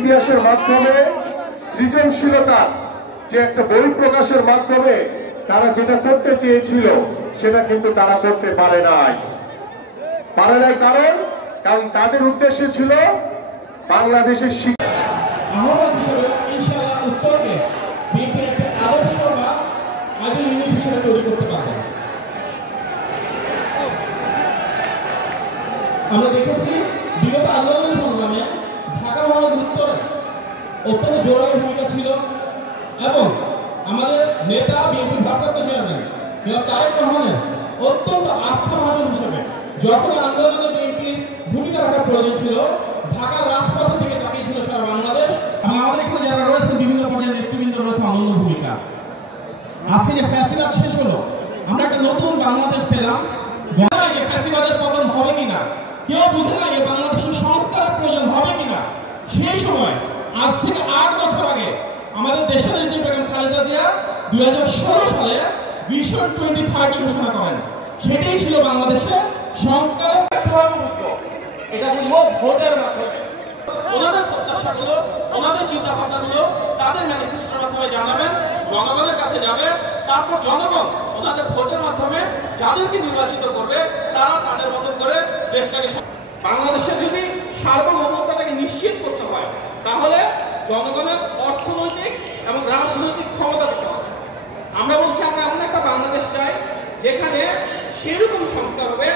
ইতিহাসের মাধ্যমে সৃজনশীলতা যে একটা বই প্রকাশের মাধ্যমে তারা যেটা করতে চেয়েছিল সেটা কিন্তু তারা করতে পারে নাই কারণ তাদের উদ্দেশ্য ছিল বাংলাদেশের আহ্বান হিসেবে ইনশাআল্লাহ উত্তরকে বিএনপির একটা আদর্শ বা আইডল ইমেজ হিসেবে তৈরি করতে পারবেন। আমরা দেখেছি বিগত আন্দোলন সংগ্রামে ঢাকা মহানগর উত্তরে অত্যন্ত জোরালো ভূমিকা ছিল এবং আমাদের নেতা বিএনপির ভারপ্রাপ্ত চেয়ারম্যান তারেক রহমানের অত্যন্ত আস্থাভাজন হিসেবে যখন আন্দোলনে বিএনপির ভূমিকা রাখার প্রয়োজন ছিল ঢাকার রাজপথ থেকে কাটিয়েছিল সারা বাংলাদেশ এবং আমাদের এখানে যারা রয়েছেন বিভিন্ন পর্যায়ের নেতৃবৃন্দ রয়েছে অনন্য ভূমিকা। আজকে যে ফ্যাসিবাদ শেষ হলো আমরা একটা নতুন বাংলাদেশ পেলাম। ফ্যাসিবাদের পতন হবে কিনা কেউ বুঝে না যে বাংলাদেশের সংস্কারের প্রয়োজন হবে কিনা। সেই সময় আজ থেকে 8 বছর আগে আমাদের দেশের নেত্রী বেগম খালেদা জিয়া 2016 সালে ভিশন 2030 ঘোষণা করেন। সেটাই ছিল বাংলাদেশে সংস্কারের কিভাবে বুঝবো, এটা বুঝবো ভোটের মাধ্যমে। ওনাদের প্রত্যাশাগুলো ওনাদের চিন্তা ভাবনাগুলো তাদের ম্যানিফেস্টোর মাধ্যমে জানাবেন, জনগণের কাছে যাবে, তারপর জনগণ ওনাদের ভোটের মাধ্যমে যাদেরকে নির্বাচিত করবে তারা তাদের মতন করে দেশটাকে বাংলাদেশে যদি সার্বভৌমত্বটাকে নিশ্চিত করতে হয় তাহলে জনগণের অর্থনৈতিক এবং রাজনৈতিক ক্ষমতা দিতে হবে। আমরা বলছি আমরা এমন একটা বাংলাদেশ চাই যেখানে সেরকম সংস্কার হবে,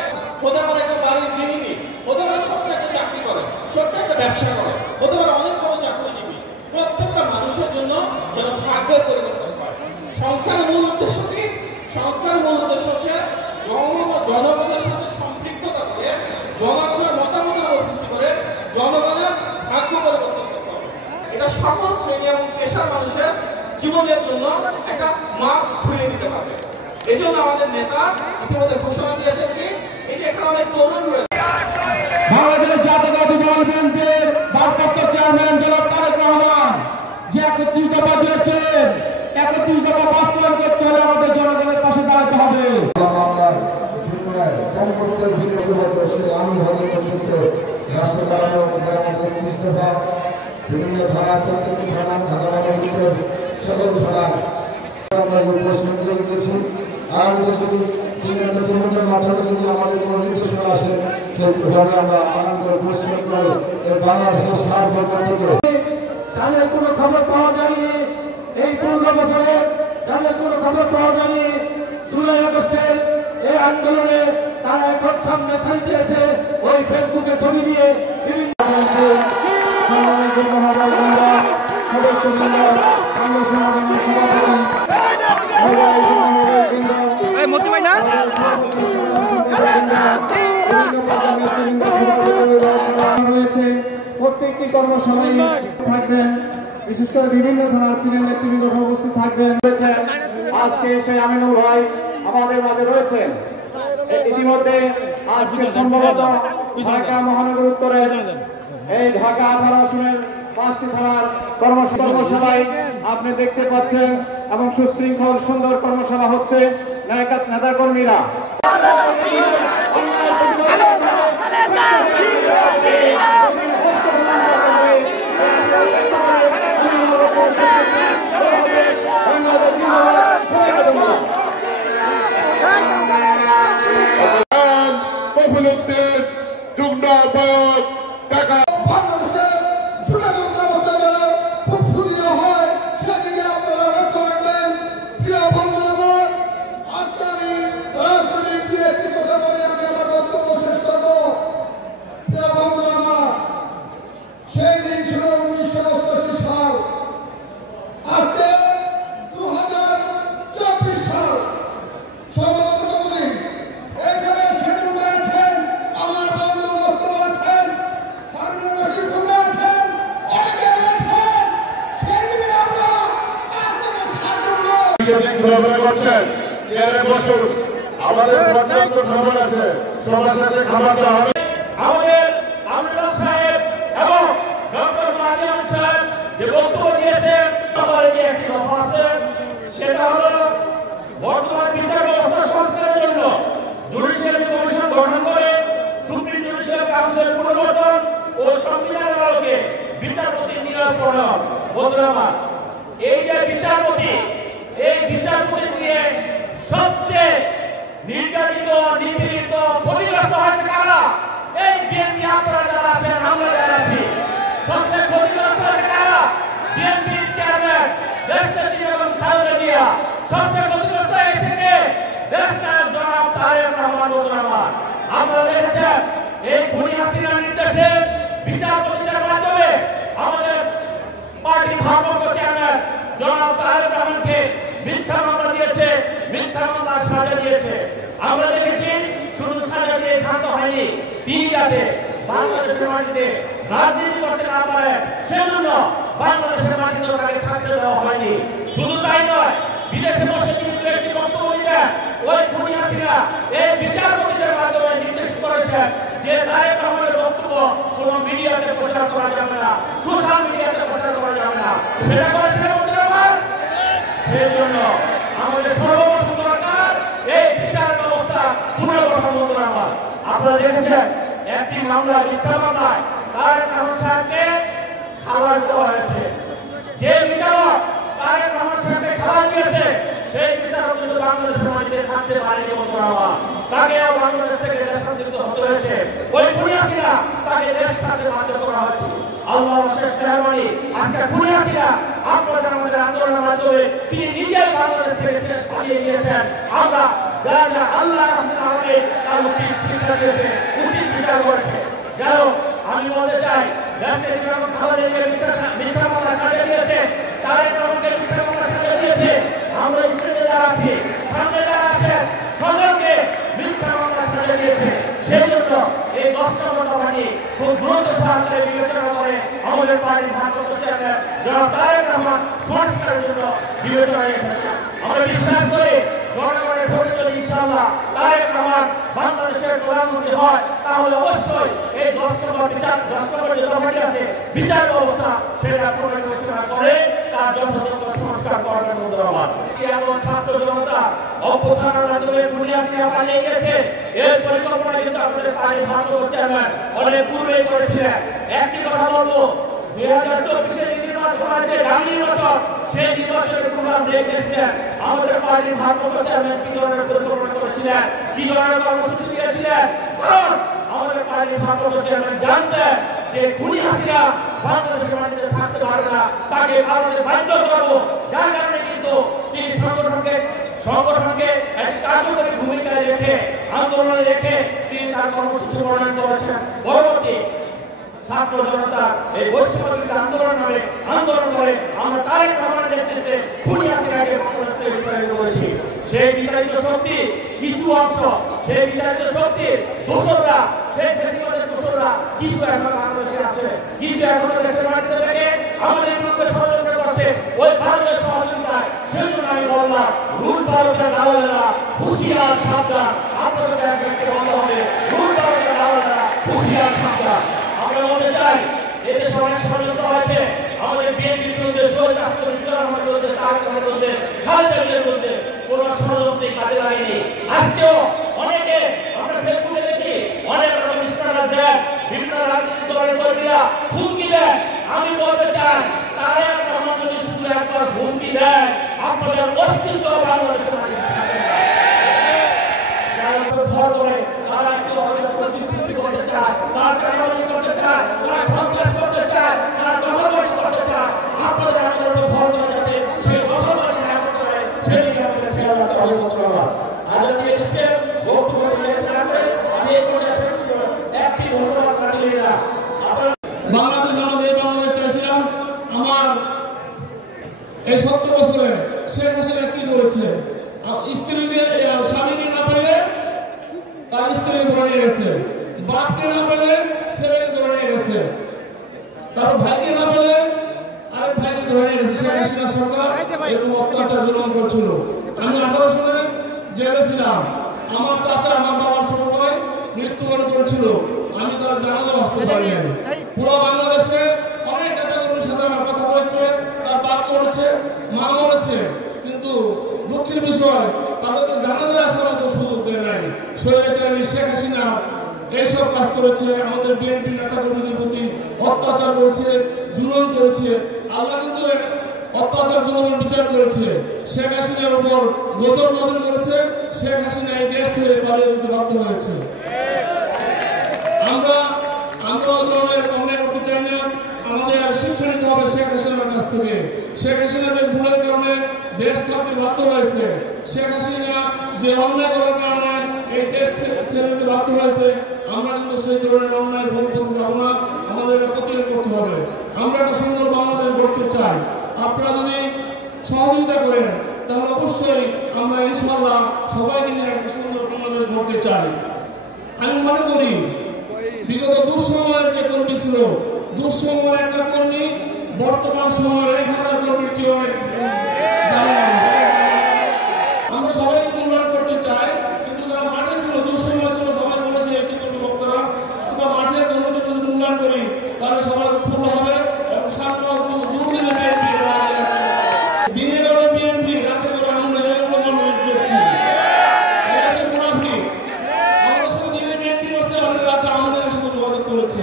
হতে পারে একটা বাড়ির গৃহিণী, হতে পারে ছোট্ট একটা চাকরি করে, ছোট্ট একটা ব্যবসা করে, হতে পারে অনেক বড় চাকরিজীবী, প্রত্যেকটা মানুষের জন্য যেন ভাগ্যের পরিবর্তন হয়। সংস্কারের মূল উদ্দেশ্য কি? সংস্কারের মূল উদ্দেশ্য হচ্ছে জনগণের সাথে সম্পৃক্ত শ্রমজীবী এবং পেশার মানুষের জীবনের জন্য একটা মাপ ঘুরিয়ে দিতে পারবে। এই জন্য আমাদের নেতা ইতিমধ্যে ঘোষণা দিয়েছেন কি এই যে এখানে অনেক তরুণ রয়েছে। বাংলাদেশ জাতীয়তাবাদী দল বিএনপির ভারপ্রাপ্ত চেয়ারম্যান জনাব তারেক রহমান যে 31 দফা দিয়েছেন, 31 দফা বাস্তবায়ন করতে হলে আমাদের জনগণের পাশে দাঁড়াতে হবে। মামলার বিষয়ে সম্পর্কের বিষয় হতো সেই আইন হলের নেতৃত্বে রাষ্ট্র আমাদের 31 দফা বিভিন্ন ধারা, প্রত্যেকটি ধারা ঢাকা মহানগরীর সকল ধারা আমরা এই প্রশ্ন করে দিয়েছি। আগামীতে যদি সিনিয়র নেতৃবৃন্দের মাধ্যমে যদি আমাদের কোনো নির্দেশনা আসে সেইভাবে আমরা আগামীতে পরিশ্রম করে এই বাংলাদেশের সার্বভৌমত্বকে যাদের কোনো খবর পাওয়া যায়নি এই 15 বছরে, যাদের কোনো খবর পাওয়া যায়নি জুলাই আগস্টের এই আন্দোলনে, তারা এখন সামনে সারিতে এসে ওই ফেসবুকে ছবি দিয়ে বিভিন্ন সদস্যবৃন্দ, সংগঠনের সভাপতি, রয়েছে প্রত্যেকটি কর্মশালায় থাকবেন, বিশেষ করে বিভিন্ন থানার সিনিয়র নেতৃবৃন্দ উপস্থিত থাকবেন। আজকে সেই আমিনুল ভাই আমাদের মাঝে রয়েছেন। ইতিমধ্যে আজকে সম্ভবত ঢাকা মহানগর উত্তরের এই ঢাকা 18 আসনের 5টি থানার কর্মশালায় আপনি দেখতে পাচ্ছেন এবং সুশৃঙ্খল সুন্দর কর্মশালা হচ্ছে। নেতা কর্মীরা আমাদের খাবার আছে, সবার সাথে খাবার দেওয়া হবে। আমাদের আমরুল্লাহ সাহেব এবং ডক্টর মাহিয়াম সাহেব যে বক্তব্য দিয়েছেন, আমার যে একটি দফা আছে, সেটা হলো বর্তমান বিচার ব্যবস্থা সংস্কারের জন্য জুডিশিয়াল কমিশন গঠন করে সুপ্রিম জুডিশিয়াল কাউন্সিল পুনর্গঠন ও সংবিধানের আলোকে বিচারপতি নিয়োগ করা। বন্ধুরা, এই যে বিচারপতি, এই বিচারপতি দিয়ে সবচেয়ে নির্যাতিত, নিপীড়িত, ক্ষতিগ্রস্ত হয়েছে কারা? এই বিএনপি আপনারা যারা আছেন, আমরা যারা আছি, সবচেয়ে ক্ষতিগ্রস্ত হয়েছে কারা? বিএনপি চেয়ারম্যান দেশনেত্রী বেগম খালেদা জিয়া। সবচেয়ে ক্ষতিগ্রস্ত হয়েছে কে? দেশনায়ক জনাব তারেক রহমান। আপনারা দেখেছেন এই খুনি হাসিনার নির্দেশে বিচারপতিদের মাধ্যমে আমাদের পার্টির ভারপ্রাপ্ত চেয়ারম্যান জনাব তারেক রহমানকে মিথ্যা মামলা দিয়েছে, মিথ্যা মামলা সাজা দিয়েছে। আমরা দেখেছি শুধু সাজা দিয়ে থাকতে হয়নি, তিনি যাতে বাংলাদেশের মাটিতে রাজনীতি করতে না পারে সেজন্য বাংলাদেশের মাটিতে তাকে থাকতে দেওয়া হয়নি। শুধু তাই নয়, বিদেশে বসে কিন্তু একটি বক্তব্য দিলেন ওই খুনি হাসিনা এই বিচারপতিদের মাধ্যমে নির্দেশ করেছেন যে তারেক রহমানের বক্তব্য কোন মিডিয়াতে প্রচার করা যাবে না, সোশ্যাল মিডিয়াতে প্রচার করা যাবে না। সেটা করেছে সেই জন্য আমাদের সর্বপ্রথম দরকার এই বিচার ব্যবস্থা পুনর্গঠন। বন্ধুরা, আপনারা দেখেছেন একটি মামলা, মিথ্যা মামলায় তারেক রহমান সাহেবকে খাবার দেওয়া হয়েছে। যে বিচারক তারেক রহমান সাহেবকে খাবার দিয়েছে সেই বিচারক কিন্তু বাংলাদেশের মাটিতে থাকতে পারেনি। বন্ধুরা, তাকে বাংলাদেশ থেকে দেশান্তরিত হতে হয়েছে। ওই খুনি হাসিনা তাকে দেশ ছাড়তে বাধ্য করা হয়েছে। আল্লাহর শেষ মেহরবানি, আজকে খুনি হাসিনা আপনারা আমাদের আন্দোলনের মাধ্যমে তিনি নিজের বাংলাদেশ থেকে পালিয়ে গিয়েছেন। আমরা যারা যা আল্লাহ রহমতে তার উচিত শিক্ষা দিয়েছে, উচিত বিচার করেছে। যেন আমি বলতে চাই, দেশকে যেরকম খালেদা জিয়া মিথ্যা মামলা সাজা দিয়েছে, তারেক রহমানকে মিথ্যা মামলা সাজা দিয়েছে, আমরা স্টেজে যারা আছি, সামনে যারা আছেন, সকলকে মিথ্যা মামলা সাজা দিয়েছে। সেই জন্য এই 10 নম্বর দফাটি খুব দ্রুত সহকারে বিবেচনা করে আমাদের পার্টির ভারপ্রাপ্ত চেয়ারম্যান জনাব তারেক রহমান সংস্কারের জন্য বিবেচনায় রেখেছেন। আমরা বিশ্বাস করি জনগণের ভোটে যদি ইনশাআল্লাহ তারেক রহমান বাংলাদেশের প্রধানমন্ত্রী হয় তাহলে অবশ্যই এই 10 নম্বর যে দফাটি আছে বিচার ব্যবস্থা সেটা পুনর্বিবেচনা করে তার যথাযথ সংস্কার করার মধ্যে রহমান এমন ছাত্র জনতা অভ্যুত্থানের মাধ্যমে দুনিয়া পালিয়ে গেছে। এর পরিকল্পনা কিন্তু আমাদের পানি ভারপ্রাপ্ত চেয়ারম্যান অনেক পূর্বেই করেছিলেন। একটি কথা বলবো, 2024 নির্বাচন আছে, আগামী নির্বাচন, সেই নির্বাচনের প্রোগ্রাম রেখেছেন আমাদের পার্টির ভারপ্রাপ্ত চেয়ারম্যান কি ধরনের পরিকল্পনা করেছিলেন, কি ধরনের কর্মসূচি দিয়েছিলেন। কারণ আমাদের পার্টির ভারপ্রাপ্ত চেয়ারম্যান জানতেন যে খুনি হাসিনা বাংলাদেশের মাটিতে থাকতে পারে না, তাকে ভারতে বাধ্য করবো। যার কারণে কিন্তু তিনি সংগঠনকে একটি কার্যকরী ভূমিকায় রেখে আন্দোলনে রেখে তিনি তার কর্মসূচি প্রণয়ন করেছেন। পরবর্তী ছাত্র জনতা এই বৈষম্যবিরোধী আন্দোলন নামে আন্দোলন করে আমরা তারেক রহমানের নেতৃত্বে খুনি হাসিনাকে বাংলাদেশ থেকে বিতাড়িত করেছি। সেই বিতাড়িত শক্তি কিছু অংশ, সেই বিতাড়িত শক্তির দোসররা, সেই ফ্যাসিবাদের দোসররা কিছু এখনো বাংলাদেশে আছে, কিছু এখনো দেশের মাটিতে থেকে আমাদের বিরুদ্ধে ষড়যন্ত্র করছে। ওই ভারতের সহযোগিতায় সেজন্য আমি বললাম, রুশ ভারতের দালালেরা হুঁশিয়ার সাবধান, আপনাদের ব্যাংকে বন্ধ হবে। রুশ ভারতের দালালেরা হুঁশিয়ার সাবধান। আমরা বলতে চাই এদেশে অনেক ষড়যন্ত্র হয়েছে আমাদের বিএনপির বিরুদ্ধে, শহীদ রাষ্ট্রপতি জিয়াউর রহমানের বিরুদ্ধে, তারেক রহমানের বিরুদ্ধে, খালেদা জিয়ার বিরুদ্ধে কোন ষড়যন্ত্রই কাজে লাগেনি। আজকেও অনেকে আমরা ফেসবুকে দেখি অনেক রকম স্ট্যাটাস দেন, বিভিন্ন রাজনৈতিক দলের কর্মীরা হুমকি দেন। আমি বলতে চাই তারেক রহমান যদি শুধু একবার হুমকি দেন আপনাদের অস্তিত্ব বাংলাদেশের মাটিতে থাকবে না। যারা ভর করে তারা একটু অরাজকতা সৃষ্টি করতে চায়, তারা চাঁদাবাজি করতে চায়, তারা সন্ত্রাস করতে চায়, তারা দখলবাজি করতে চায়। আপনাদের আমাদের উপর ভর করে যাতে সেই দখলবাজি না করতে পারে সেদিকে আমাদের খেয়াল রাখতে হবে। আজকে এদেশে বক্তব্য না করে আমি এই পর্যায়ে শেষ করব। একটি ধন্যবাদ কাটিয়ে না বাংলাদেশ, আমাদের বাংলাদেশ চাইছিলাম। আমার এই 70 বছরে শেখ হাসিনা কি করেছে? স্ত্রীদের স্বামীকে না পেলে তার স্ত্রীকে ধরে নিয়ে গেছে, বাপকে না পেলে ছেলেকে ধরে নিয়ে গেছে, তারপর ভাইকে না পেলে আরেক ভাইকে ধরে নিয়ে গেছে। শেখ হাসিনা সরকার এরকম অত্যাচার জুলুম করছিল। আমি 18 সালে জেলে ছিলাম। আমার চাচা, আমার বাবার ছোট ভাই মৃত্যুবরণ করেছিল। আমি তার জানাজা আসতে পারিনি। পুরো বাংলাদেশে অনেক নেতা কর্মীর সাথে আমার কথা বলেছে, তার বাপ করেছে, মা মরেছে, কিন্তু দুঃখের বিষয় তাদেরকে জানাজা আসার মতো সুযোগ দেয় নাই। স্বৈরাচারী শেখ হাসিনা এইসব কাজ করেছে, আমাদের বিএনপি নেতা কর্মীদের প্রতি অত্যাচার করেছে, জুলুম করেছে। আল্লাহ কিন্তু অত্যাচার জুলুমের বিচার করেছে। শেখ হাসিনার উপর গজব নাযিল করেছে। শেখ হাসিনা এই দেশ ছেড়ে পালিয়ে যেতে বাধ্য হয়েছে। আমরা ধরনের কমে করতে চাই না। আমাদের শিক্ষা নিতে হবে শেখ হাসিনার কাছ থেকে। শেখ হাসিনা যে ভুলের কারণে দেশ ছাড়তে বাধ্য হয়েছে, শেখ হাসিনা যে অন্যায় করার কারণে এই দেশ ছেড়ে যেতে বাধ্য হয়েছে, আমরা কিন্তু সেই ধরনের অন্যায় ভুল করতে যাব না। আমাদের প্রতিরোধ করতে হবে। আমরা একটা সুন্দর বাংলাদেশ গড়তে চাই। আপনারা যদি সহযোগিতা করেন তাহলে অবশ্যই আমরা ইনশাআল্লাহ সবাইকে নিয়ে একটা সুন্দর বাংলাদেশ গড়তে চাই। আমি মনে করি বিগত দুঃসময়ের যে কর্মী ছিল, দুঃসময়ের একটা কর্মী বর্তমান সময়ের 1000 কর্মীর চেয়ে অনেক। আমরা সবাই মূল্যায়ন করতে চাই, কিন্তু যারা মাঠে ছিল, দুঃসময় ছিল, সবাই বলেছে একটি কর্মী বক্তারা, আমরা মাঠের কর্মীদের যদি মূল্যায়ন করি তাহলে সবাই উৎফুল্ল হবে এবং সামনে দুর্দিনে দিনে করে বিএনপি, রাতে করে আমরা এরকম মানুষ দেখছি। আমাদের সাথে দিনে বিএনপি বসে, আমাদের রাতে আমাদের সাথে যোগাযোগ করেছে।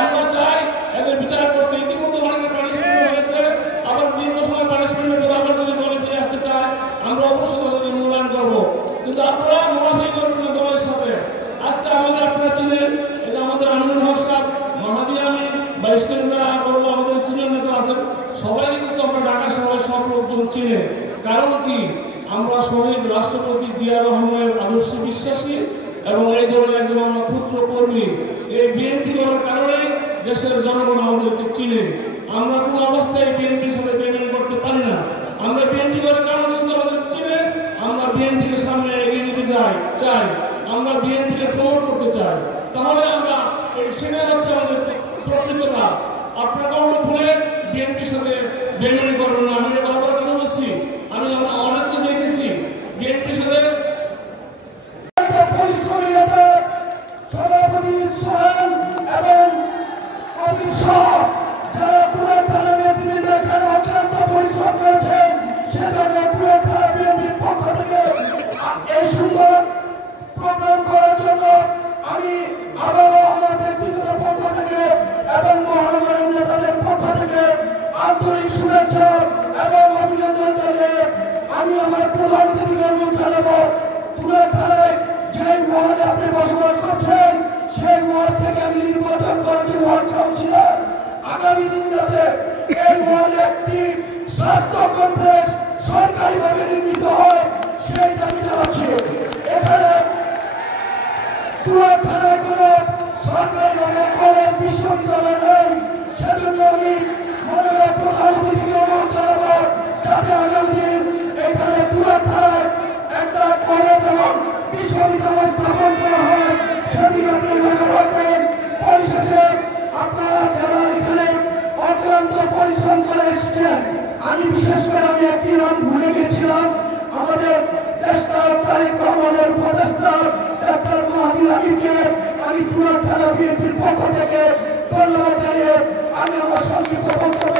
আমরা চাই এদের বিচার করতে। ইতিমধ্যে অনেকের পানিশমেন্ট হয়েছে, আবার দীর্ঘ সময় পানিশমেন্টের পর আবার যদি দলে ফিরে আসতে চায় আমরা অবশ্যই তাদের মূল্যায়ন করবো। কিন্তু আপনারা মুনাফিক করবেন না দলের সাথে। আজকে আমাদের আপনারা চিনেন, এটা আমাদের আমিনুল হক সাহেব, মাহাদি আমিন বা স্টেশনরা করবো, আমাদের সিনিয়র নেতা আছেন, সবাই কিন্তু আমরা ঢাকা শহরের সব লোকজন চিনে। কারণ কি, আমরা শহীদ রাষ্ট্রপতি জিয়াউর রহমানের আদর্শে বিশ্বাসী এবং এই দলের একজন আমরা ক্ষুদ্র কর্মী। এই বিএনপি করার কারণে দেশের জনগণ আমাদেরকে চিনে। আমরা কোনো অবস্থায় বিএনপির সাথে বেমানি করতে পারি না। আমরা বিএনপি করার কারণে কিন্তু আমাদের চিনে। আমরা বিএনপিকে সামনে এগিয়ে নিতে চাই, আমরা বিএনপিকে প্রমোট করতে চাই। তাহলে আমরা সেটা হচ্ছে আমাদের প্রকৃত কাজ। আপনারা কখনো ভুলে বিএনপির সাথে বেমানি করবো না। আমি বারবার কথা বলছি, আমি অনেককে দেখেছি বিএনপির সাথে পরিশ্রমী নেতা সভাপতি সোহেল এবং কবির সহ যারা পুরান থানা নেতৃবৃন্দ এখানে অক্লান্ত পরিশ্রম করেছেন, সেজন্য পুরান থানা বিএনপির পক্ষ থেকে এই সুন্দর প্রোগ্রাম করার জন্য আমি আবারও আমার ব্যক্তিগত পক্ষ থেকে এবং মহানগরের নেতাদের পক্ষ থেকে আন্তরিক শুভেচ্ছা এবং অভিনন্দন জানিয়ে আমি আমার প্রধান অতিথিকে অনুরোধ জানাবো, পুরান থানায় যে ওয়ার্ডে আপনি বসবাস করছেন সেই ওয়ার্ড থেকে আমি নির্বাচন করেছি ওয়ার্ড কাউন্সিলর। আগামী দিন যাতে এই ওয়ার্ডে একটি স্বাস্থ্য কমপ্লেক্স সরকারিভাবে নির্মিত হয় সেই দাবি জানাচ্ছি। এখানে পুরান থানায় কোনো সরকারিভাবে কলেজ বিশ্ববিদ্যালয় নেই, সেজন্য আমি মাননীয় প্রধান অতিথিকে অনুরোধ জানাবো যাতে আগামী দিন এখানে পুরান থানায় একটা কলেজ এবং বিশ্ববিদ্যালয় স্থাপন করা হয়, সেদিকে আপনি নজর রাখবেন। পরিশেষে আপনারা যারা এখানে অক্লান্ত পরিশ্রম করে এসেছেন, আমি বিশেষ করে আমি একটি নাম ভুলে গেছিলাম, আমাদের দেশটা তারেক রহমানের উপদেষ্টা ডক্টর মাহাদি আমিনকে আমি পুরান থানা বিএনপির পক্ষ থেকে ধন্যবাদ জানিয়ে আমি আমার সংক্ষিপ্ত বক্তব্য